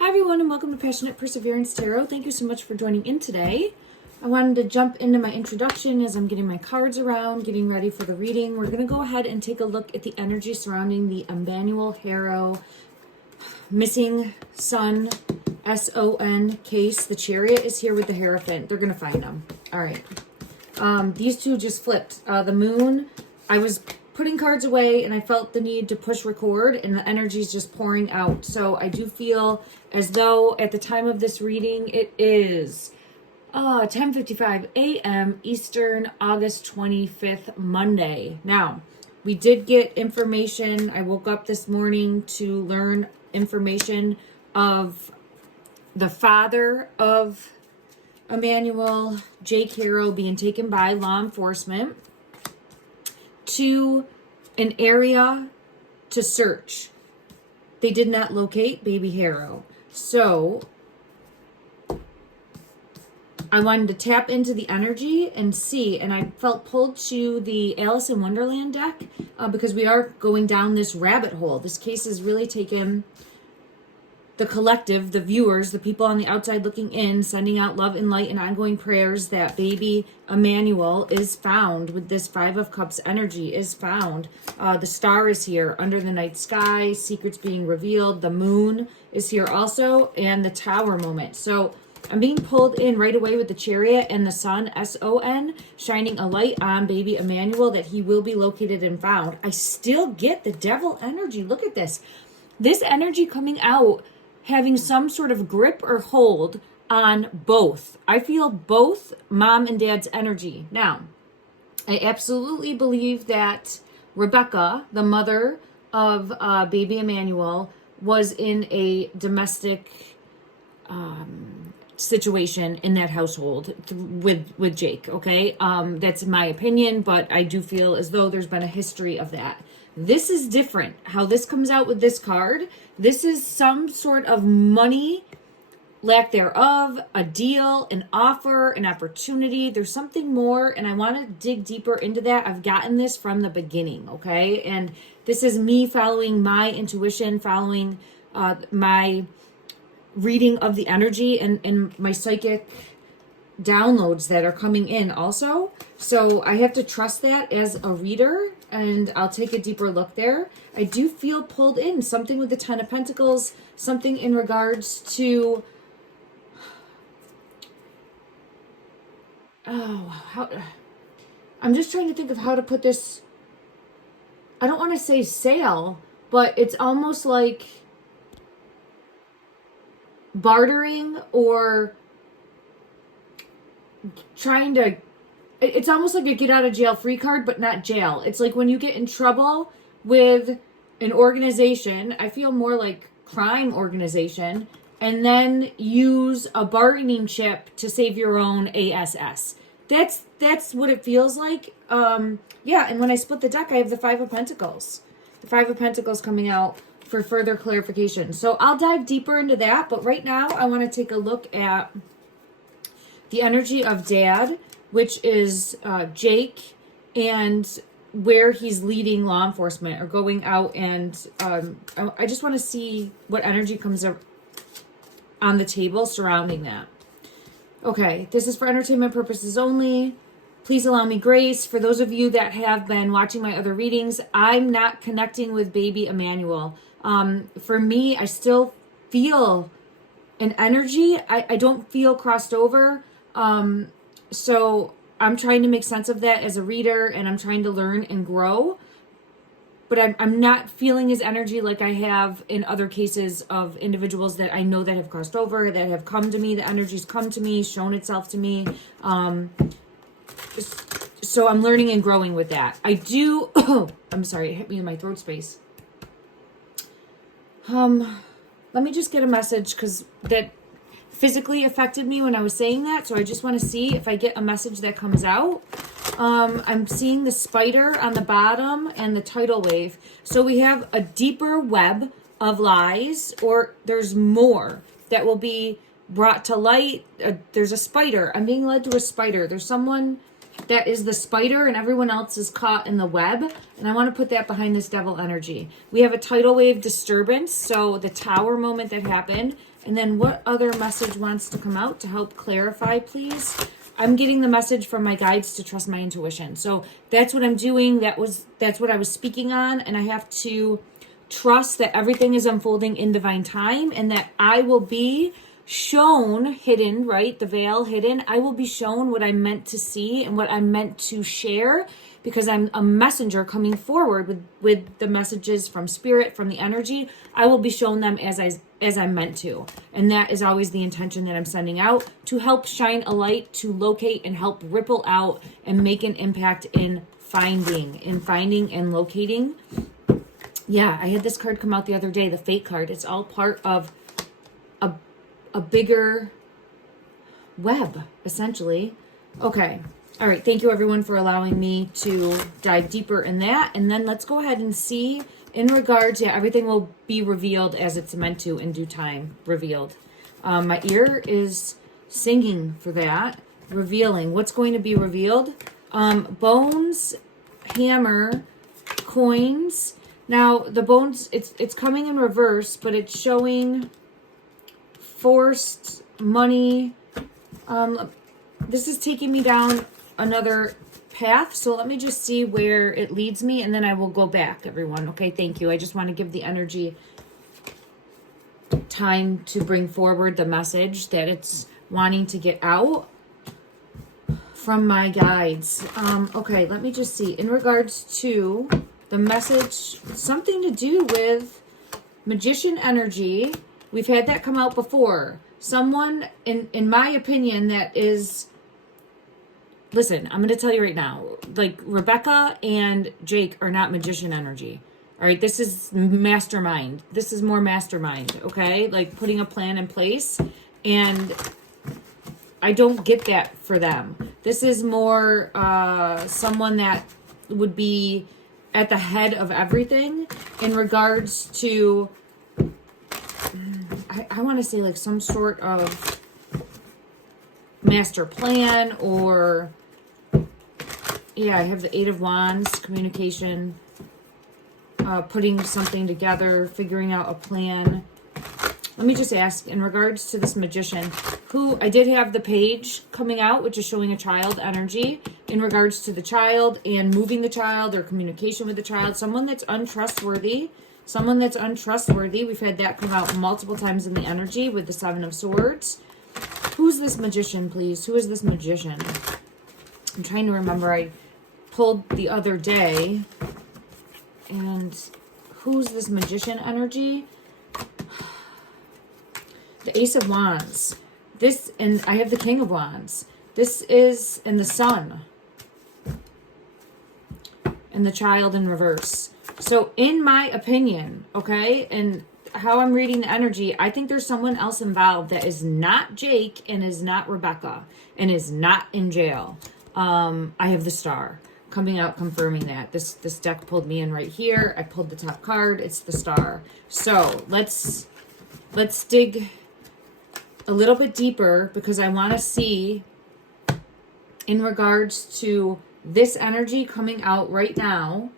Hi everyone and welcome to Passionate Perseverance Tarot. Thank you so much for joining in today. I wanted to jump into my introduction as I'm getting my cards around, getting ready for the reading. We're going to go ahead and take a look at the energy surrounding the Emmanuel Harrow missing son S-O-N case. The Chariot is here with the Hierophant. They're going to find him. All right. These two just flipped. The Moon, I was putting cards away and I felt the need to push record and the energy is just pouring out. So I do feel as though at the time of this reading, it is 10:55 a.m. Eastern, August 25th, Monday. Now, we did get information. I woke up this morning to learn information of the father of Emmanuel, Jake Harrow, being taken by law enforcement to an area to search. They did not locate baby Harrow. So I wanted to tap into the energy and see, and I felt pulled to the Alice in Wonderland deck because we are going down this rabbit hole. This case has really taken the collective, the viewers, the people on the outside looking in, sending out love and light and ongoing prayers that baby Emmanuel is found with this Five of Cups energy is found. The star is here under the night sky, secrets being revealed. The moon is here also, and the tower moment. So I'm being pulled in right away with the Chariot and the sun, S-O-N, shining a light on baby Emmanuel that he will be located and found. I still get the devil energy. Look at this. This energy coming out, having some sort of grip or hold on both. I feel both mom and dad's energy. Now, I absolutely believe that Rebecca, the mother of baby Emmanuel, was in a domestic situation in that household with Jake, okay? That's my opinion, but I do feel as though there's been a history of that. This is different. How this comes out with this card, this is some sort of money, lack thereof, a deal, an offer, an opportunity. There's something more, and I want to dig deeper into that. I've gotten this from the beginning, okay? And this is me following my intuition, following my reading of the energy and my psychic downloads that are coming in also. So I have to trust that as a reader, and I'll take a deeper look there. I do feel pulled in something with the Ten of Pentacles, something in regards to I'm just trying to think of how to put this. I don't want to say sale, but it's almost like bartering or trying to, it's almost like a get out of jail free card, but not jail. It's like when you get in trouble with an organization, I feel more like crime organization, and then use a bargaining chip to save your own ass. That's what it feels like. Yeah, and when I split the deck, I have the Five of Pentacles. The Five of Pentacles coming out for further clarification. So I'll dive deeper into that, but right now I want to take a look at the energy of dad, which is Jake, and where he's leading law enforcement or going out, and I just want to see what energy comes up on the table surrounding that. Okay, this is for entertainment purposes only. Please allow me grace. For those of you that have been watching my other readings, I'm not connecting with baby Emmanuel. For me, I still feel an energy. I don't feel crossed over. So I'm trying to make sense of that as a reader, and I'm trying to learn and grow. But I'm not feeling his energy like I have in other cases of individuals that I know that have crossed over, that have come to me. The energy's come to me, shown itself to me. So I'm learning and growing with that. I do, I'm sorry, it hit me in my throat space. Let me just get a message, because that physically affected me when I was saying that. So I just want to see if I get a message that comes out. I'm seeing the spider on the bottom and the tidal wave. So we have a deeper web of lies, or there's more that will be brought to light. There's a spider. I'm being led to a spider. There's someone that is the spider and everyone else is caught in the web. And I want to put that behind this devil energy. We have a tidal wave disturbance. So the tower moment that happened. And then what other message wants to come out to help clarify, please? I'm getting the message from my guides to trust my intuition. So that's what I'm doing. That's what I was speaking on. And I have to trust that everything is unfolding in divine time and that I will be shown, hidden, right? The veil hidden. I will be shown what I'm meant to see and what I'm meant to share because I'm a messenger coming forward with the messages from spirit, from the energy. I will be shown them as I'm meant to. And that is always the intention that I'm sending out, to help shine a light, to locate and help ripple out and make an impact in finding and locating. Yeah, I had this card come out the other day, the fate card. It's all part of a bigger web, essentially. Okay. All right. Thank you, everyone, for allowing me to dive deeper in that. And then let's go ahead and see in regards, everything will be revealed as it's meant to in due time, revealed. My ear is singing for that, revealing. What's going to be revealed? Bones, hammer, coins. Now, the bones, it's coming in reverse, but it's showing forced money. This is taking me down another path, so let me just see where it leads me, and then I will go back, everyone. Okay, thank you. I just want to give the energy time to bring forward the message that it's wanting to get out from my guides. Okay, let me just see. In regards to the message, something to do with magician energy. We've had that come out before. Someone, in my opinion, that is... Listen, I'm going to tell you right now. Like, Rebecca and Jake are not magician energy. All right? This is mastermind. This is more mastermind, okay? Like, putting a plan in place. And I don't get that for them. This is more someone that would be at the head of everything in regards to... I want to say like some sort of master plan or, I have the Eight of Wands, communication, putting something together, figuring out a plan. Let me just ask, in regards to this magician, who I did have the page coming out, which is showing a child energy in regards to the child and moving the child or communication with the child, someone that's untrustworthy. Someone that's untrustworthy. We've had that come out multiple times in the energy with the Seven of Swords. Who's this magician, please? Who is this magician? I'm trying to remember. I pulled the other day. And who's this magician energy? The Ace of Wands. This, and I have the King of Wands. This is, and the Sun. And the Child in reverse. So in my opinion, okay, and how I'm reading the energy, I think there's someone else involved that is not Jake and is not Rebecca and is not in jail. I have the Star coming out, confirming that. This deck pulled me in right here. I pulled the top card. It's the Star. So let's dig a little bit deeper because I want to see in regards to this energy coming out right now.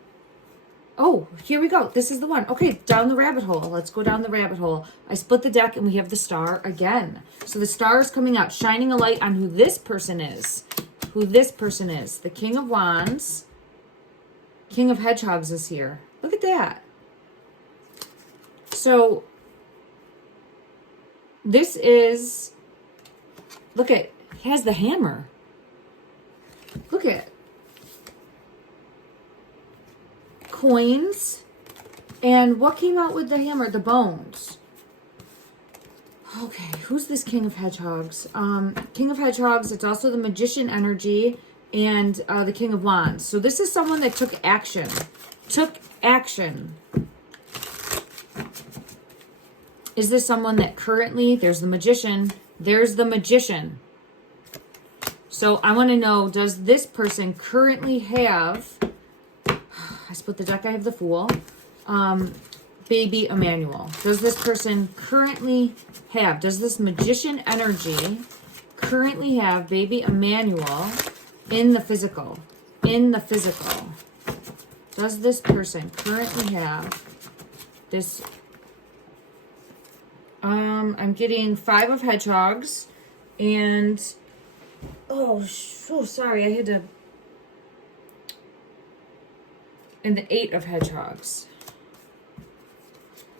Oh, here we go. This is the one. Okay, down the rabbit hole. Let's go down the rabbit hole. I split the deck and we have the Star again. So the Star is coming out, shining a light on who this person is. Who this person is. The King of Wands. King of Hedgehogs is here. Look at that. So this is, look at, he has the hammer. Look at coins. And what came out with the hammer? The bones. Okay, who's this King of Hedgehogs? King of Hedgehogs, it's also the Magician energy and the King of Wands. So this is someone that took action. Took action. Is this someone that currently, there's the Magician, there's the Magician. So I want to know, does this person currently have, I split the deck, I have the Fool, baby Emmanuel. Does this person currently have, does this Magician energy currently have baby Emmanuel in the physical. In the physical. Does this person currently have this? I'm getting 5 of hedgehogs and oh sorry, I had to, and the 8 of hedgehogs.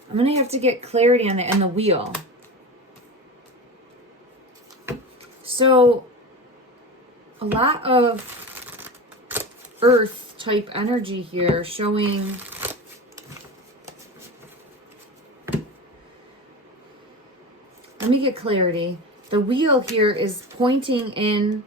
I'm gonna have to get clarity on the wheel. So a lot of earth type energy here showing let me get clarity. The wheel here is pointing in,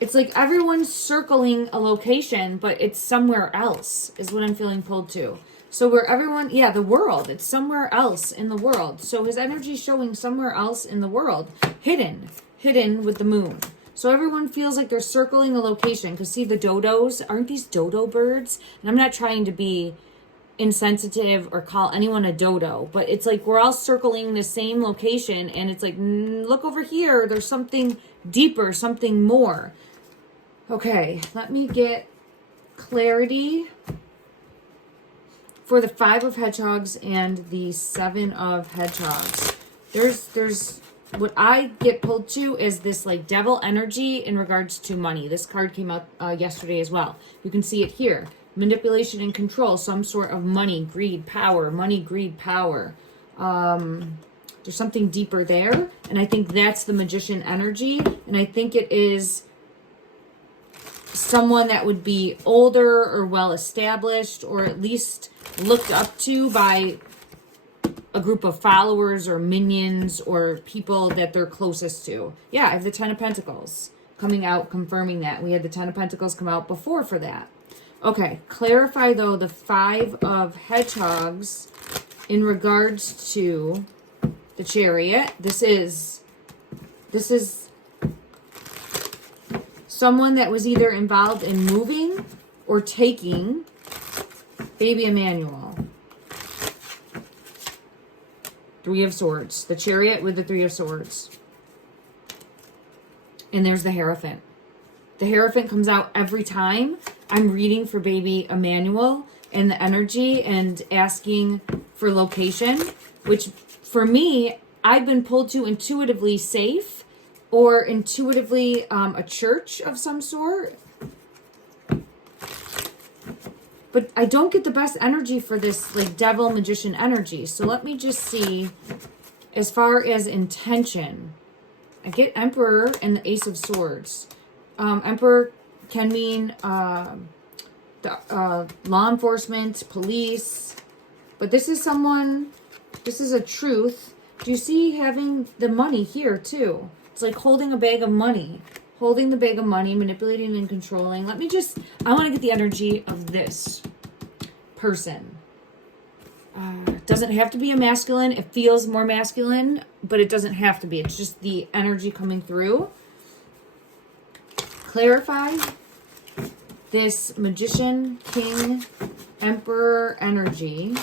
it's like everyone's circling a location, but it's somewhere else is what I'm feeling pulled to. So where everyone, yeah, the world, it's somewhere else in the world. So his energy showing somewhere else in the world, hidden with the moon. So everyone feels like they're circling a location. Because see the dodos, aren't these dodo birds? And I'm not trying to be insensitive or call anyone a dodo, but it's like we're all circling the same location and it's like, look over here, there's something deeper, something more. Okay, let me get clarity for the 5 of hedgehogs and the 7 of hedgehogs. There's what I get pulled to is this like devil energy in regards to money. This card came out yesterday as well. You can see it here. Manipulation and control, some sort of money, greed, power, money, greed, power. There's something deeper there. And I think that's the magician energy. And I think it is someone that would be older or well established or at least looked up to by a group of followers or minions or people that they're closest to. Yeah, I have the 10 of Pentacles coming out, confirming that. We had the 10 of Pentacles come out before for that. Okay, clarify though the 5 of hedgehogs in regards to the Chariot. This is someone that was either involved in moving or taking baby Emmanuel. 3 of Swords. The Chariot with the 3 of Swords. And there's the Hierophant. The Hierophant comes out every time I'm reading for baby Emmanuel and the energy and asking for location, which for me, I've been pulled to intuitively safe or intuitively a church of some sort. But I don't get the best energy for this like devil magician energy. So let me just see as far as intention. I get Emperor and the Ace of Swords. Emperor can mean law enforcement, police. But this is someone, this is a truth. Do you see having the money here too? It's like holding a bag of money. Holding the bag of money, manipulating and controlling. Let me just, I want to get the energy of this person. Doesn't have to be a masculine. It feels more masculine, but it doesn't have to be. It's just the energy coming through. Clarify this magician, king, emperor energy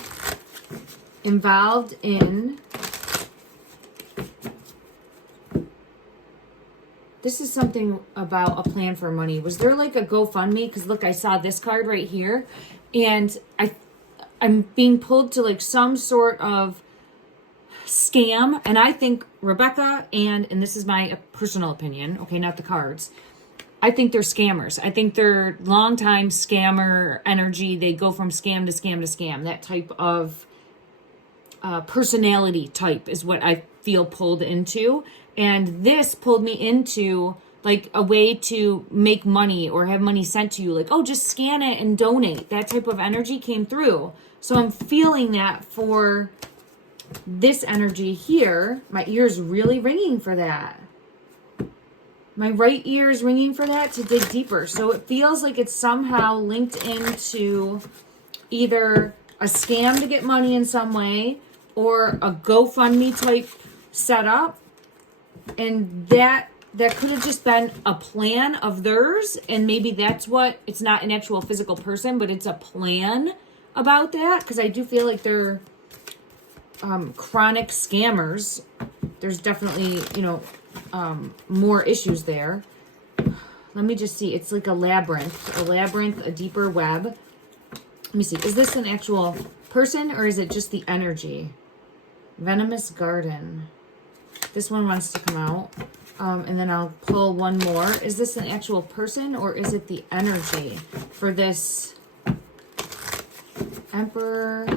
involved in. This is something about a plan for money. Was there like a GoFundMe? Because look, I saw this card right here. And I'm being pulled to like some sort of scam. And I think Rebecca and this is my personal opinion, okay, not the cards. I think they're scammers. I think they're long-time scammer energy. They go from scam to scam to scam. That type of personality type is what I feel pulled into. And this pulled me into like a way to make money or have money sent to you. Like, oh, just scan it and donate. That type of energy came through. So I'm feeling that for this energy here. My ear's really ringing for that. My right ear is ringing for that to dig deeper. So it feels like it's somehow linked into either a scam to get money in some way or a GoFundMe type setup. And that could have just been a plan of theirs. And maybe that's what, it's not an actual physical person, but it's a plan about that. Because I do feel like they're chronic scammers. There's definitely, more issues there. let me just see. It's like a labyrinth, a deeper web. Let me see. Is this an actual person or is it just the energy? Venomous garden. This one wants to come out. And then I'll pull one more. Is this an actual person or is it the energy for this Emperor,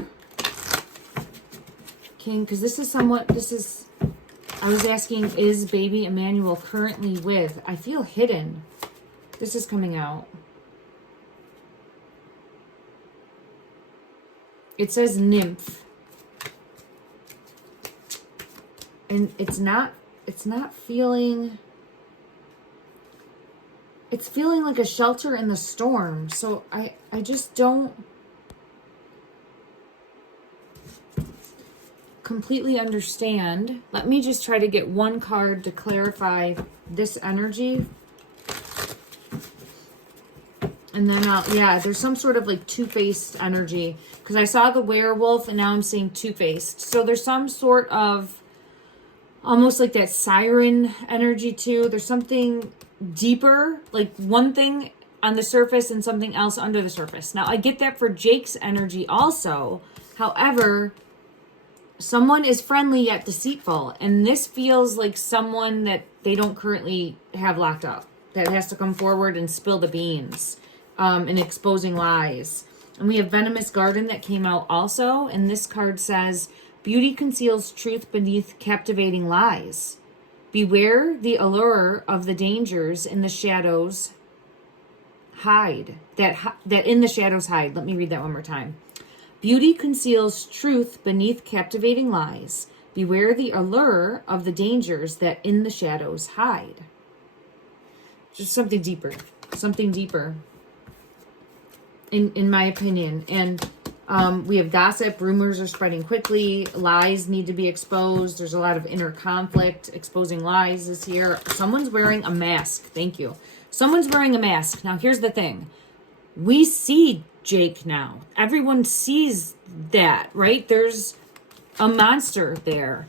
King? Because this is somewhat, I was asking, is baby Emmanuel currently with? I feel hidden. This is coming out. It says nymph. And it's not feeling, it's feeling like a shelter in the storm. So I just don't completely understand. Let me just try to get one card to clarify this energy. And then there's some sort of like two-faced energy. Because I saw the werewolf and now I'm seeing two-faced. So there's some sort of almost like that siren energy too. There's something deeper, like one thing on the surface and something else under the surface. Now I get that for Jake's energy also. However, someone is friendly yet deceitful. And this feels like someone that they don't currently have locked up. That has to come forward and spill the beans. And exposing lies. And we have Venomous Garden that came out also. And this card says, beauty conceals truth beneath captivating lies. Beware the allure of the dangers in the shadows hide. That in the shadows hide. Let me read that one more time. Beauty conceals truth beneath captivating lies. Beware the allure of the dangers that in the shadows hide. Just something deeper. Something deeper. In my opinion. And we have gossip. Rumors are spreading quickly. Lies need to be exposed. There's a lot of inner conflict. Exposing lies is here. Someone's wearing a mask. Thank you. Someone's wearing a mask. Now, here's the thing. We see Jake now. Everyone sees that, right? There's a monster there.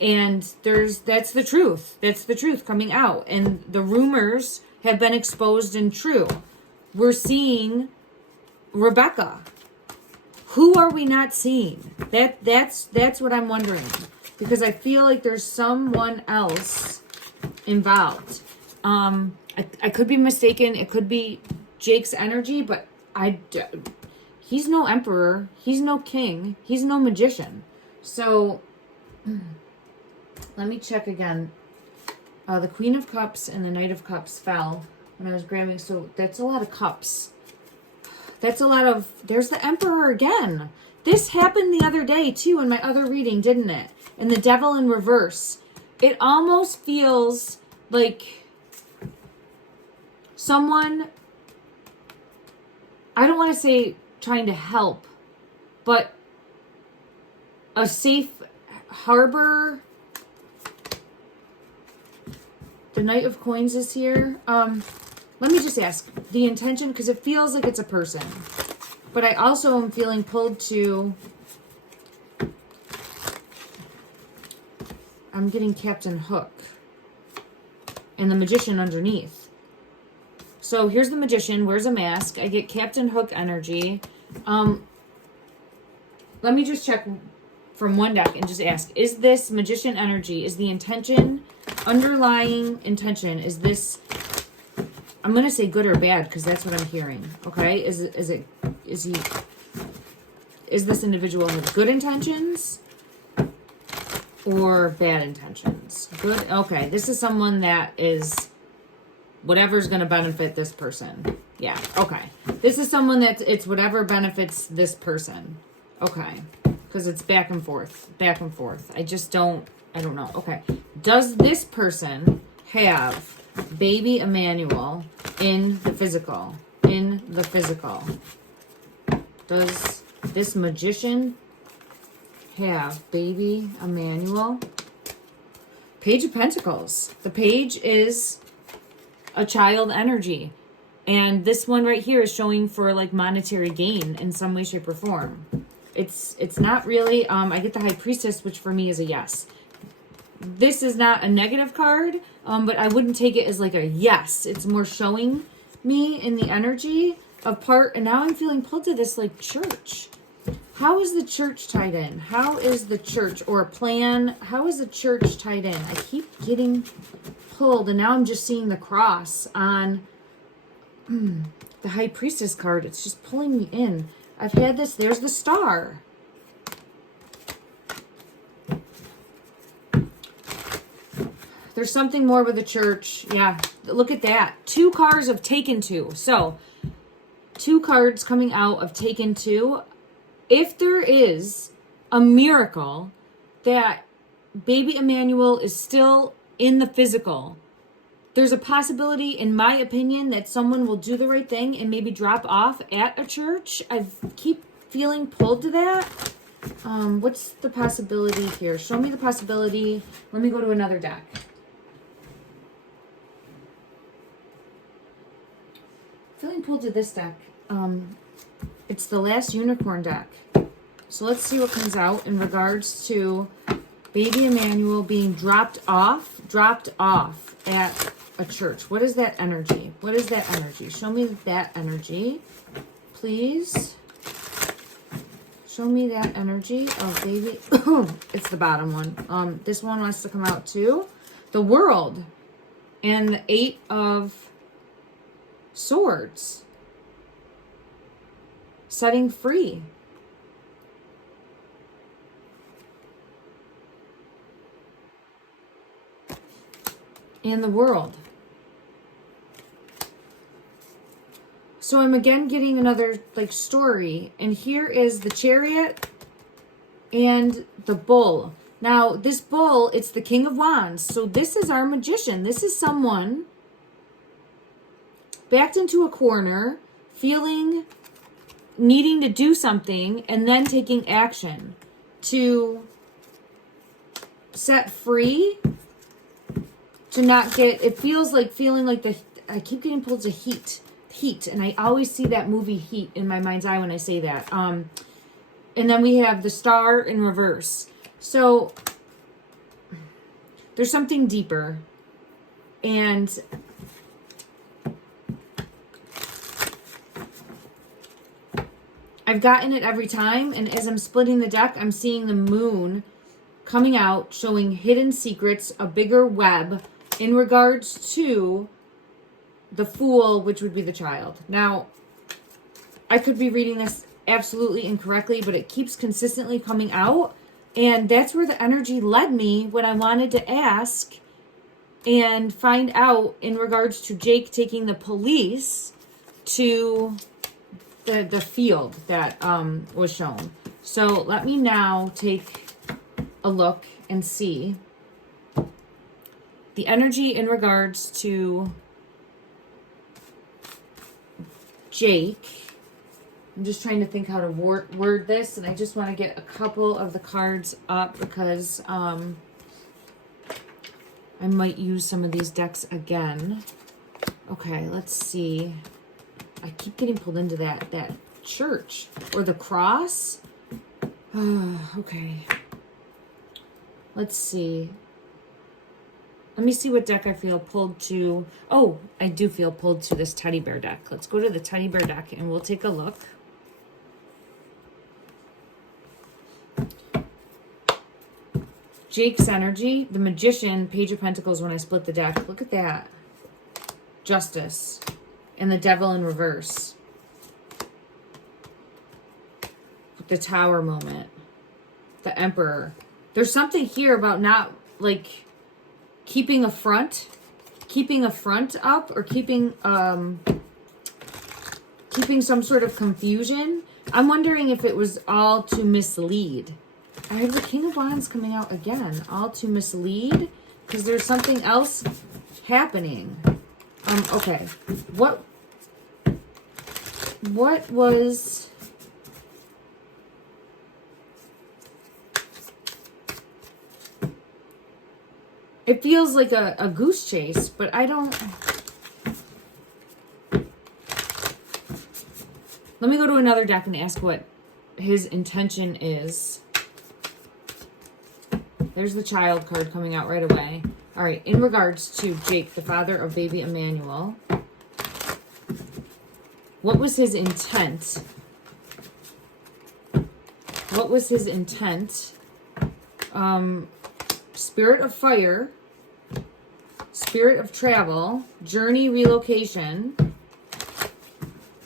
And that's the truth. That's the truth coming out. And the rumors have been exposed and true. We're seeing Rebecca. Who are we not seeing? That's what I'm wondering. Because I feel like there's someone else involved. I could be mistaken. It could be Jake's energy, but he's no emperor. He's no king. He's no magician. So let me check again. The Queen of Cups and the Knight of Cups fell when I was grabbing. So that's a lot of cups. That's a lot of... There's the Emperor again. This happened the other day, too, in my other reading, didn't it? And the Devil in reverse. It almost feels like someone... I don't want to say trying to help, but a safe harbor. The Knight of Coins is here. Let me just ask the intention, because it feels like it's a person. But I also am feeling pulled to... I'm getting Captain Hook. And the Magician underneath. So here's the Magician, wears a mask. I get Captain Hook energy. Let me just check from one deck and just ask. Is this Magician energy? Is the intention, underlying intention, is this... I'm going to say good or bad because that's what I'm hearing. Okay? Is this individual with good intentions or bad intentions? Good. Okay. This is someone that is whatever's going to benefit this person. Yeah. Okay. This is someone that it's whatever benefits this person. Okay. Because it's back and forth. Back and forth. I don't know. Okay. Does this person have baby Emmanuel in the physical? In the physical. Does this Magician have baby Emmanuel? Page of Pentacles. The page is a child energy. And this one right here is showing for like monetary gain in some way, shape, or form. It's not really, I get the High Priestess, which for me is a yes. this is not a negative card, but I wouldn't take it as like a yes. It's more showing me in the energy of part, and now I'm feeling pulled to this like church. How is the church tied in? How is the church, or a plan? How is the church tied in? I keep getting pulled, and now I'm just seeing the cross on the High Priestess card. It's just pulling me in. I've had this. There's the star. There's something more with the church. Yeah, look at that. 2 cards of taken to. So, 2 cards coming out of taken to. If there is a miracle that baby Emmanuel is still in the physical, there's a possibility, in my opinion, that someone will do the right thing and maybe drop off at a church. I keep feeling pulled to that. What's the possibility here? Show me the possibility. Let me go to another deck. Feeling pulled to this deck. It's the last unicorn deck. So let's see what comes out in regards to baby Emmanuel being dropped off at a church. What is that energy? What is that energy? Show me that energy, please. Show me that energy of baby. It's the bottom one. This one wants to come out too. The World and the 8 of Swords. Setting free. And the World. So I'm again getting another like story. And here is the Chariot and the Bull. Now this Bull, it's the King of Wands. So this is our magician. This is someone backed into a corner, needing to do something, and then taking action to set free, to not get, it feels like feeling like I keep getting pulled to heat, and I always see that movie Heat in my mind's eye when I say that. And then we have the Star in reverse. So there's something deeper, and I've gotten it every time, and as I'm splitting the deck, I'm seeing the moon coming out, showing hidden secrets, a bigger web in regards to the Fool, which would be the child. Now, I could be reading this absolutely incorrectly, but it keeps consistently coming out, and that's where the energy led me when I wanted to ask and find out in regards to Jake taking the police to the field that was shown. So let me now take a look and see the energy in regards to Jake. I'm just trying to think how to word this, and I just want to get a couple of the cards up because I might use some of these decks again. Okay, let's see. I keep getting pulled into that church or the cross. Okay. Let's see. Let me see what deck I feel pulled to. Oh, I do feel pulled to this teddy bear deck. Let's go to the teddy bear deck and we'll take a look. Jake's energy, the Magician, Page of Pentacles when I split the deck. Look at that. Justice. And the Devil in reverse. The Tower moment. The Emperor. There's something here about not, like, keeping a front up, or keeping some sort of confusion. I'm wondering if it was all to mislead. I have the King of Wands coming out again. All to mislead, because there's something else happening. Okay. What was... It feels like a goose chase, but I don't... Let me go to another deck and ask what his intention is. There's the child card coming out right away. All right, in regards to Jake, the father of baby Emmanuel, what was his intent? What was his intent? Spirit of fire, spirit of travel, journey, relocation.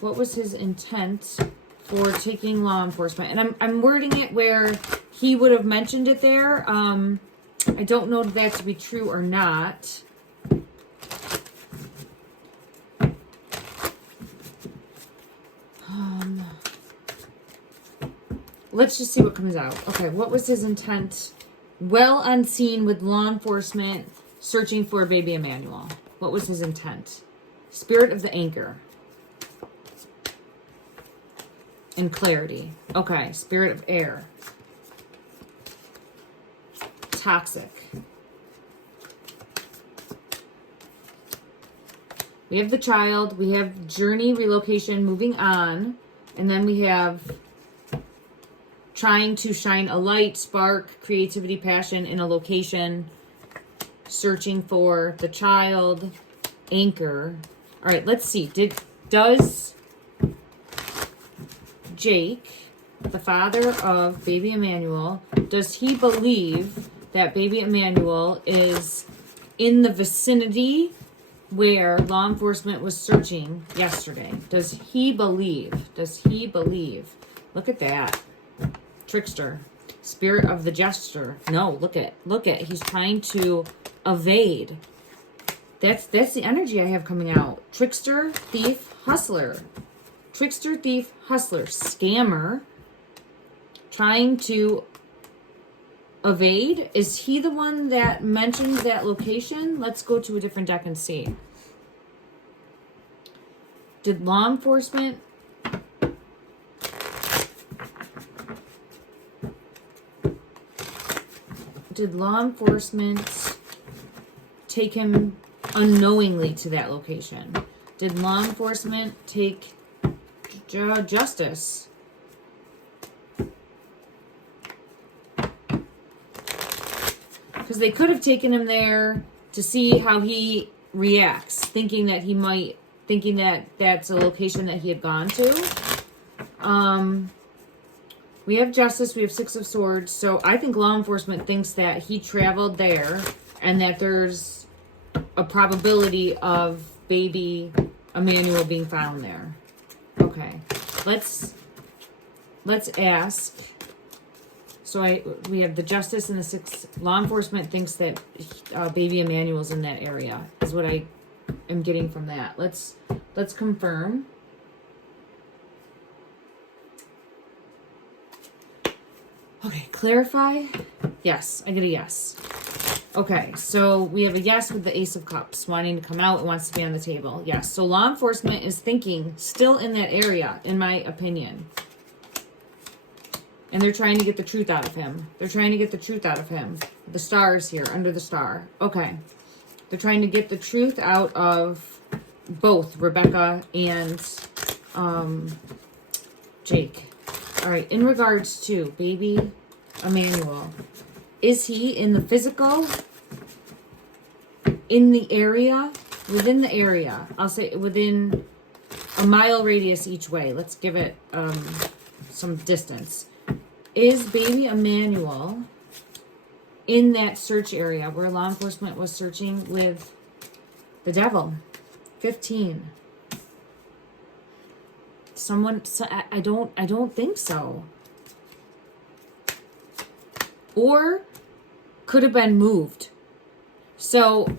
What was his intent for taking law enforcement? And I'm wording it where he would have mentioned it there. I don't know if that to be true or not. Let's just see what comes out. Okay, what was his intent? Well on scene with law enforcement searching for baby Emmanuel. What was his intent? Spirit of the anchor. And clarity. Okay, spirit of air. Toxic. We have the child. We have journey, relocation, moving on. And then we have trying to shine a light, spark, creativity, passion in a location. Searching for the child, anchor. All right, let's see. Does Jake, the father of baby Emmanuel, does he believe that baby Emmanuel is in the vicinity where law enforcement was searching yesterday? Does he believe? Does he believe? Look at that. Trickster. Spirit of the jester. No, look at. He's trying to evade. That's the energy I have coming out. Trickster, thief, hustler. Trickster, thief, hustler, scammer. Trying to evade. Is he the one that mentioned that location? Let's go to a different deck and see. Did law enforcement take him unknowingly to that location? Did law enforcement take justice? Because they could have taken him there to see how he reacts, thinking that that's a location that he had gone to. We have justice, we have Six of Swords, so I think law enforcement thinks that he traveled there and that there's a probability of baby Emmanuel being found there. Okay, let's ask. So we have the justice and the six. Law enforcement thinks that baby Emmanuel's in that area, is what I am getting from that. Let's confirm. Okay, clarify. Yes, I get a yes. Okay, so we have a yes with the Ace of Cups wanting to come out and wants to be on the table. Yes, so law enforcement is thinking still in that area, in my opinion. And they're trying to get the truth out of him. The star is here, under the star. Okay. They're trying to get the truth out of both Rebecca and Jake. All right, in regards to baby Emmanuel, is he in the physical, in the area, within the area? I'll say within a mile radius each way. Let's give it some distance. Is baby Emmanuel in that search area where law enforcement was searching with the devil? 15. I don't think so. Or could have been moved. So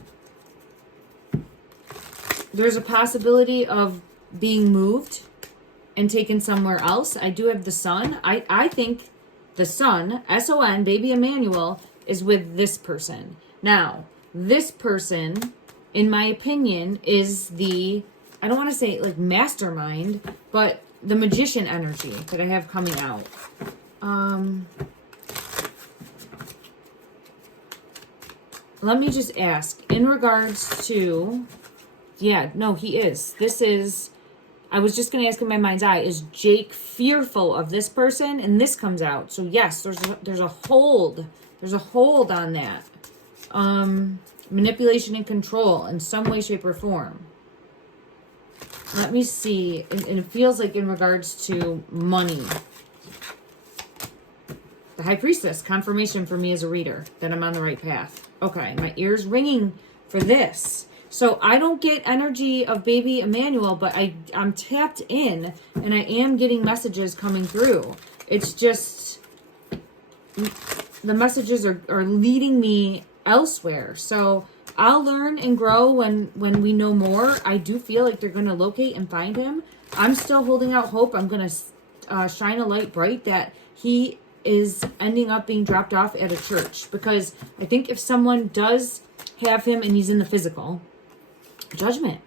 there's a possibility of being moved and taken somewhere else. I do have the sun. I think the son, S-O-N, baby Emmanuel, is with this person. Now, this person, in my opinion, is the, I don't want to say like mastermind, but the magician energy that I have coming out. Let me just ask, in regards to, yeah, no, he is. This is, I was just going to ask in my mind's eye, is Jake fearful of this person? And this comes out. So yes, there's a hold There's a hold on that. Manipulation and control in some way, shape, or form. Let me see. And it feels like in regards to money. The High Priestess, confirmation for me as a reader that I'm on the right path. Okay, my ears ringing for this. So I don't get energy of baby Emmanuel, but I'm tapped in and I am getting messages coming through. It's just the messages are leading me elsewhere. So I'll learn and grow when we know more. I do feel like they're going to locate and find him. I'm still holding out hope. I'm going to shine a light bright that he is ending up being dropped off at a church, because I think if someone does have him and he's in the physical, judgment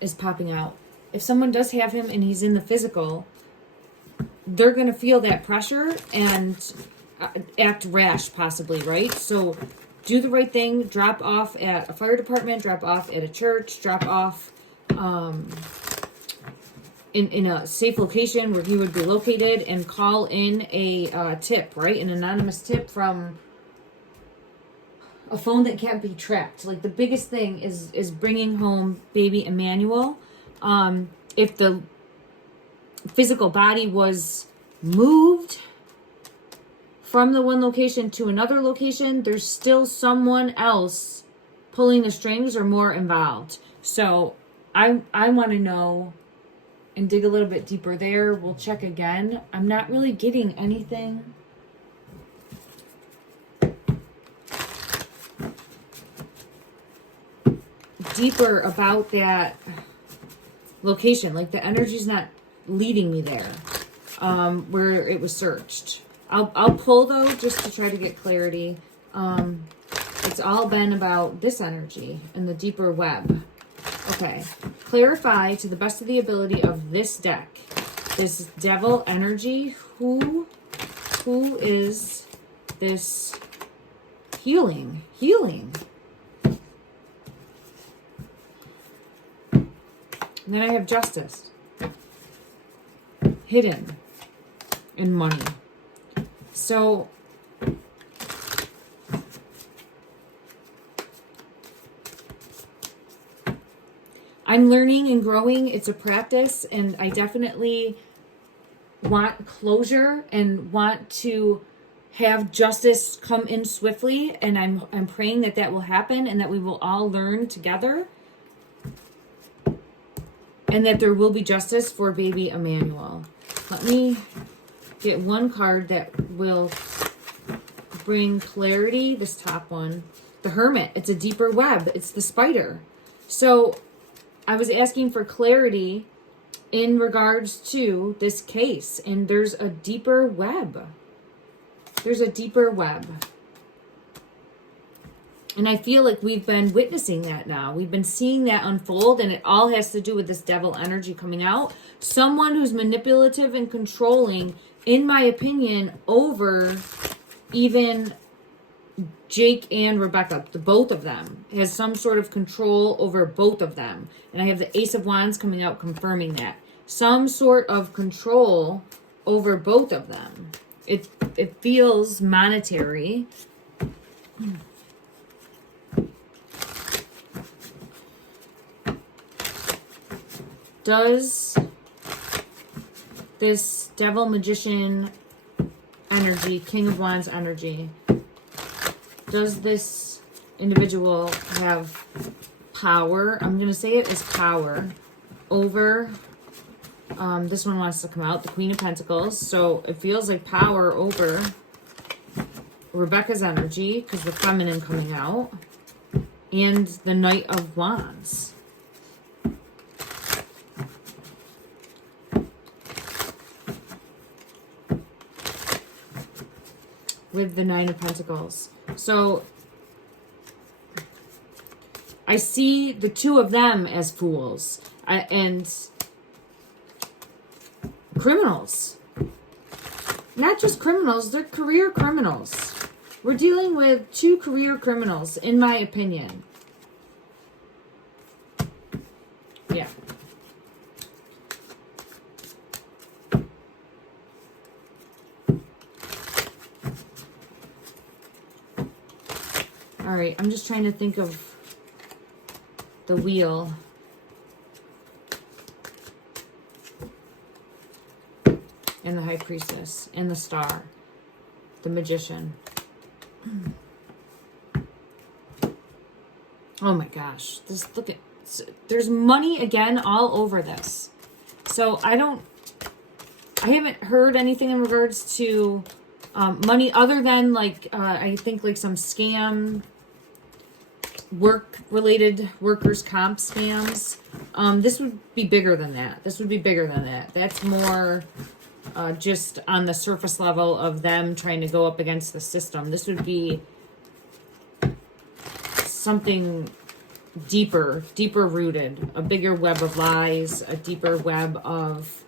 is popping out. If someone does have him and he's in the physical, they're going to feel that pressure and act rash possibly, right? So do the right thing, drop off at a fire department, drop off at a church, drop off in a safe location where he would be located, and call in a tip, right? An anonymous tip from a phone that can't be tracked. Like, the biggest thing is bringing home baby Emmanuel. If the physical body was moved from the one location to another location, there's still someone else pulling the strings or more involved. So I want to know and dig a little bit deeper there. We'll check again. I'm not really getting anything deeper about that location. Like, the energy's not leading me there where it was searched. I'll pull though, just to try to get clarity. It's all been about this energy and the deeper web. Okay, clarify to the best of the ability of this deck, this devil energy. Who is this healing? And then I have justice, hidden, and money. So I'm learning and growing. It's a practice, and I definitely want closure and want to have justice come in swiftly, and I'm praying that will happen and that we will all learn together, and that there will be justice for baby Emmanuel. Let me get one card that will bring clarity. This top one, the Hermit. It's a deeper web. It's the spider. So I was asking for clarity in regards to this case, and there's a deeper web. There's a deeper web. And I feel like we've been witnessing that now. We've been seeing that unfold, and it all has to do with this devil energy coming out. Someone who's manipulative and controlling, in my opinion, over even Jake and Rebecca, the both of them, has some sort of control over both of them. And I have the Ace of Wands coming out confirming that. Some sort of control over both of them. It feels monetary. Does this devil magician energy, King of Wands energy, does this individual have power? I'm going to say it as power over, this one wants to come out, the Queen of Pentacles. So it feels like power over Rebecca's energy, because the feminine coming out, and the Knight of Wands. With the Nine of Pentacles. So I see the two of them as fools and criminals. Not just criminals, they're career criminals. We're dealing with two career criminals, in my opinion. Yeah. All right, I'm just trying to think of the wheel. And the high priestess. And the star. The magician. Oh my gosh. Just look at... There's money again all over this. So I haven't heard anything in regards to money other than like, I think like some scam, work-related workers' comp scams. This would be bigger than that. This would be bigger than that. That's more just on the surface level of them trying to go up against the system. This would be something deeper rooted, a bigger web of lies, a deeper web of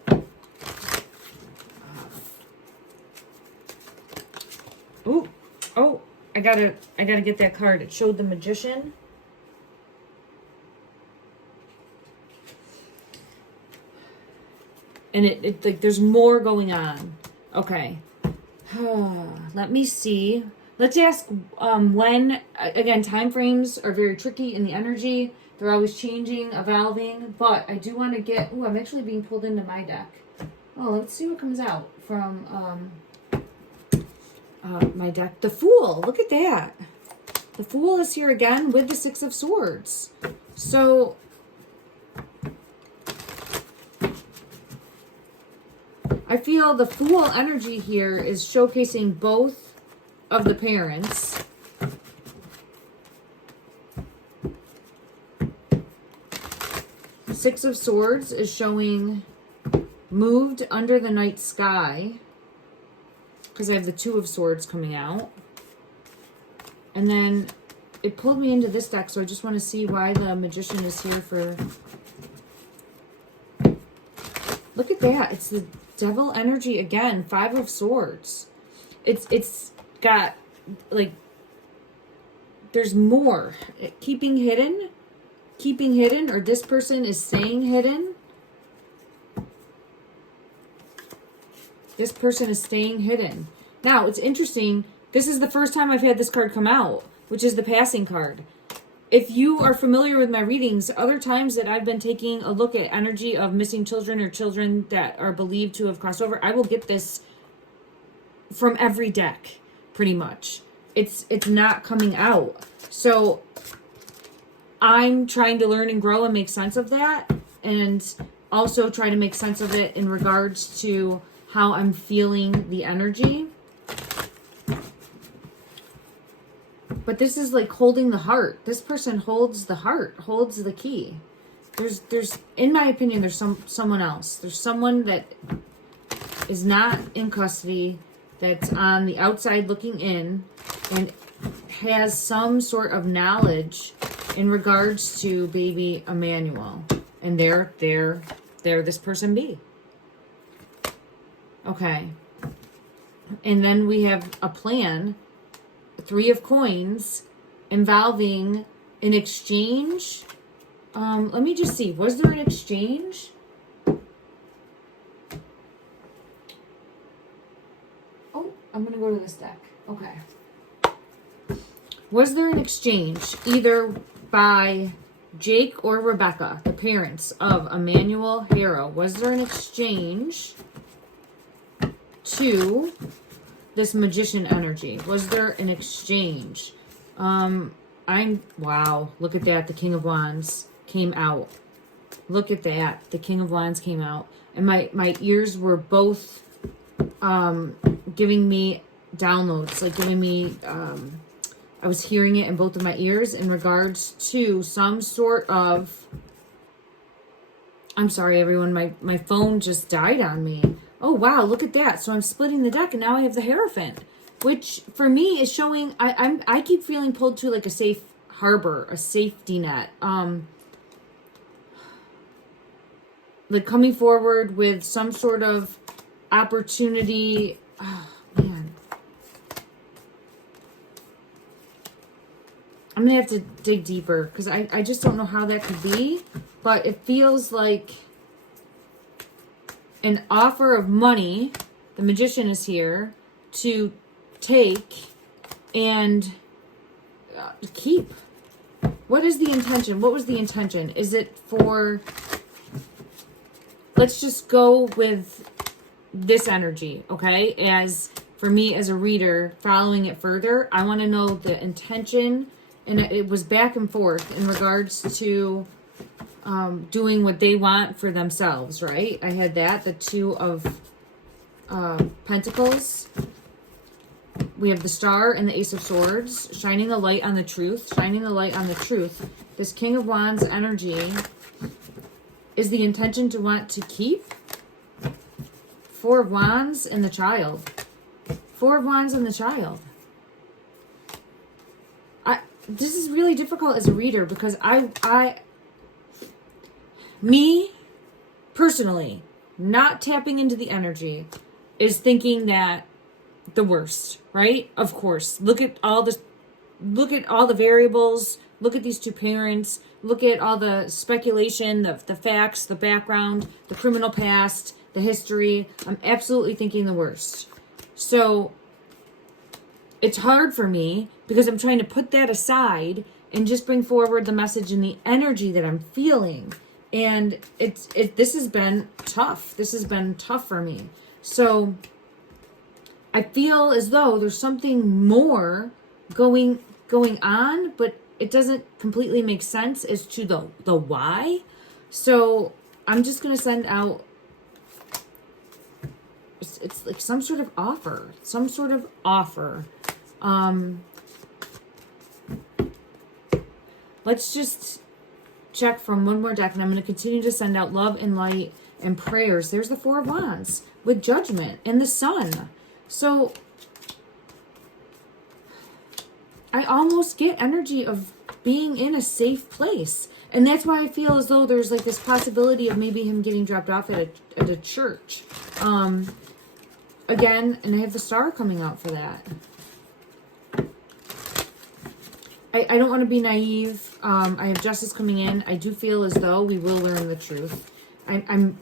I gotta get that card. It showed the magician. And it like there's more going on. Okay. Let me see. Let's ask when, again, time frames are very tricky in the energy. They're always changing, evolving. But I do want to get... I'm actually being pulled into my deck. Oh, let's see what comes out from my deck. The Fool. Look at that. The Fool is here again with the Six of Swords. So... I feel the Fool energy here is showcasing both of the parents. Six of Swords is showing moved under the night sky, because I have the Two of Swords coming out. And then it pulled me into this deck, so I just want to see why the Magician is here for... Look at that. It's the Devil energy again. Five of Swords. It's got, like, there's more. Keeping hidden, or this person is staying hidden. This person is staying hidden. Now, it's interesting. This is the first time I've had this card come out, which is the Passing card. If you are familiar with my readings, other times that I've been taking a look at energy of missing children or children that are believed to have crossed over, I will get this from every deck, pretty much. It's not coming out. So I'm trying to learn and grow and make sense of that, and also try to make sense of it in regards to how I'm feeling the energy. But this is like holding the heart. This person holds the heart, holds the key. There's in my opinion, there's someone else. There's someone that is not in custody, that's on the outside looking in, and has some sort of knowledge in regards to baby Emmanuel. And there this person be. Okay. And then we have a plan. Three of Coins involving an exchange. Let me just see. Was there an exchange? Oh, I'm going to go to this deck. Okay. Was there an exchange either by Jake or Rebecca, the parents of Emmanuel Harrow? Was there an exchange to this Magician energy? Was there an exchange? Wow, look at that. The King of Wands came out. Look at that. The King of Wands came out. And my ears were both giving me downloads, like giving me, I was hearing it in both of my ears in regards to some sort of, I'm sorry everyone, my phone just died on me. Oh, wow, look at that. So I'm splitting the deck, and now I have the Hierophant, which for me is showing, I keep feeling pulled to like a safe harbor, a safety net. Like coming forward with some sort of opportunity. Oh, man. I'm going to have to dig deeper because I just don't know how that could be, but it feels like an offer of money. The Magician is here to take, and keep. What is the intention? What was the intention? Is it for... Let's just go with this energy, okay? As for me as a reader, following it further, I want to know the intention, and it was back and forth in regards to doing what they want for themselves, right? I had that, the Two of Pentacles. We have the Star and the Ace of Swords, shining the light on the truth, shining the light on the truth. This King of Wands energy is the intention to want to keep. Four of Wands and the Child. Four of Wands and the Child. This is really difficult as a reader because me, personally, not tapping into the energy is thinking that the worst, right? Of course. Look at all the variables. Look at these two parents. Look at all the speculation, the facts, the background, the criminal past, the history. I'm absolutely thinking the worst. So it's hard for me because I'm trying to put that aside and just bring forward the message and the energy that I'm feeling. And this has been tough. This has been tough for me. So I feel as though there's something more going on, but it doesn't completely make sense as to the why. So I'm just going to send out, it's like some sort of offer. Let's just check from one more deck, and I'm going to continue to send out love and light and prayers. There's the Four of Wands with Judgment and the Sun. So I almost get energy of being in a safe place. And that's why I feel as though there's like this possibility of maybe him getting dropped off at a church. Again, and I have the Star coming out for that. I don't want to be naive. I have Justice coming in. I do feel as though we will learn the truth. I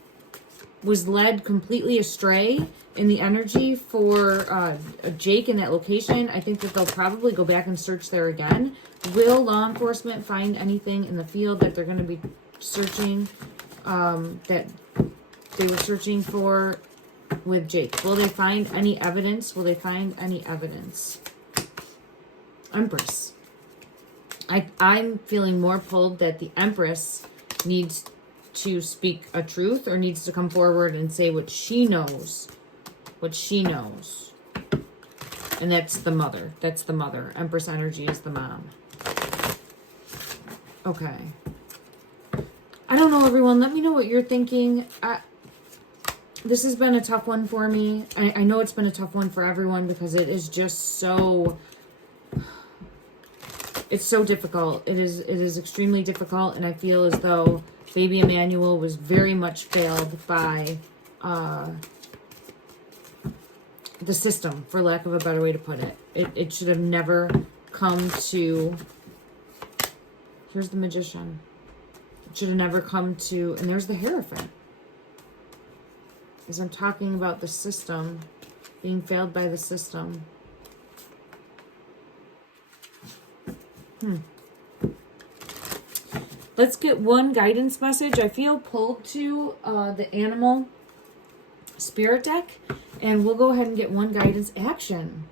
was led completely astray in the energy for Jake in that location. I think that they'll probably go back and search there again. Will law enforcement find anything in the field that they're going to be searching, that they were searching for with Jake? Will they find any evidence? Will they find any evidence? Empress. I'm feeling more pulled that the Empress needs to speak a truth or needs to come forward and say what she knows. What she knows. And that's the mother. That's the mother. Empress energy is the mom. Okay. I don't know, everyone. Let me know what you're thinking. This has been a tough one for me. I know it's been a tough one for everyone because it is just so... It's so difficult. It is extremely difficult, and I feel as though baby Emmanuel was very much failed by the system, for lack of a better way to put it. It should have never come to... Here's the Magician. It should have never come to... And there's the Hierophant. As I'm talking about the system, being failed by the system. Let's get one guidance message. I feel pulled to the animal spirit deck, and we'll go ahead and get one guidance. Action.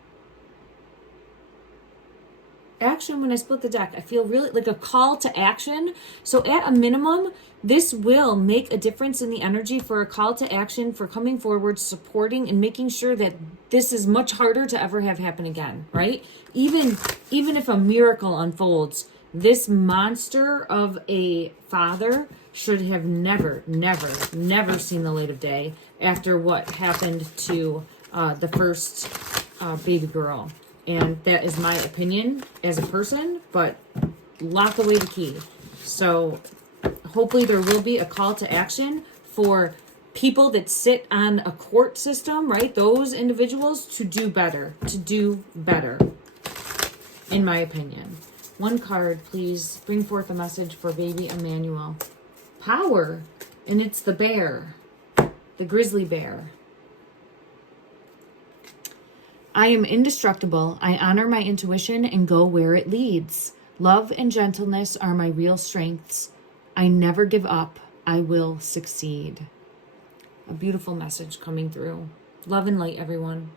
Action when I split the deck. I feel really like a call to action. So at a minimum, this will make a difference in the energy for a call to action, for coming forward, supporting, and making sure that this is much harder to ever have happen again, right? Even if a miracle unfolds, this monster of a father should have never seen the light of day after what happened to the first baby girl. And that is my opinion as a person, but lock away the key. So hopefully there will be a call to action for people that sit on a court system, right? Those individuals to do better, in my opinion. One card, please. Bring forth a message for baby Emmanuel. Power. And it's the bear. The grizzly bear. I am indestructible. I honor my intuition and go where it leads. Love and gentleness are my real strengths. I never give up. I will succeed. A beautiful message coming through. Love and light, everyone.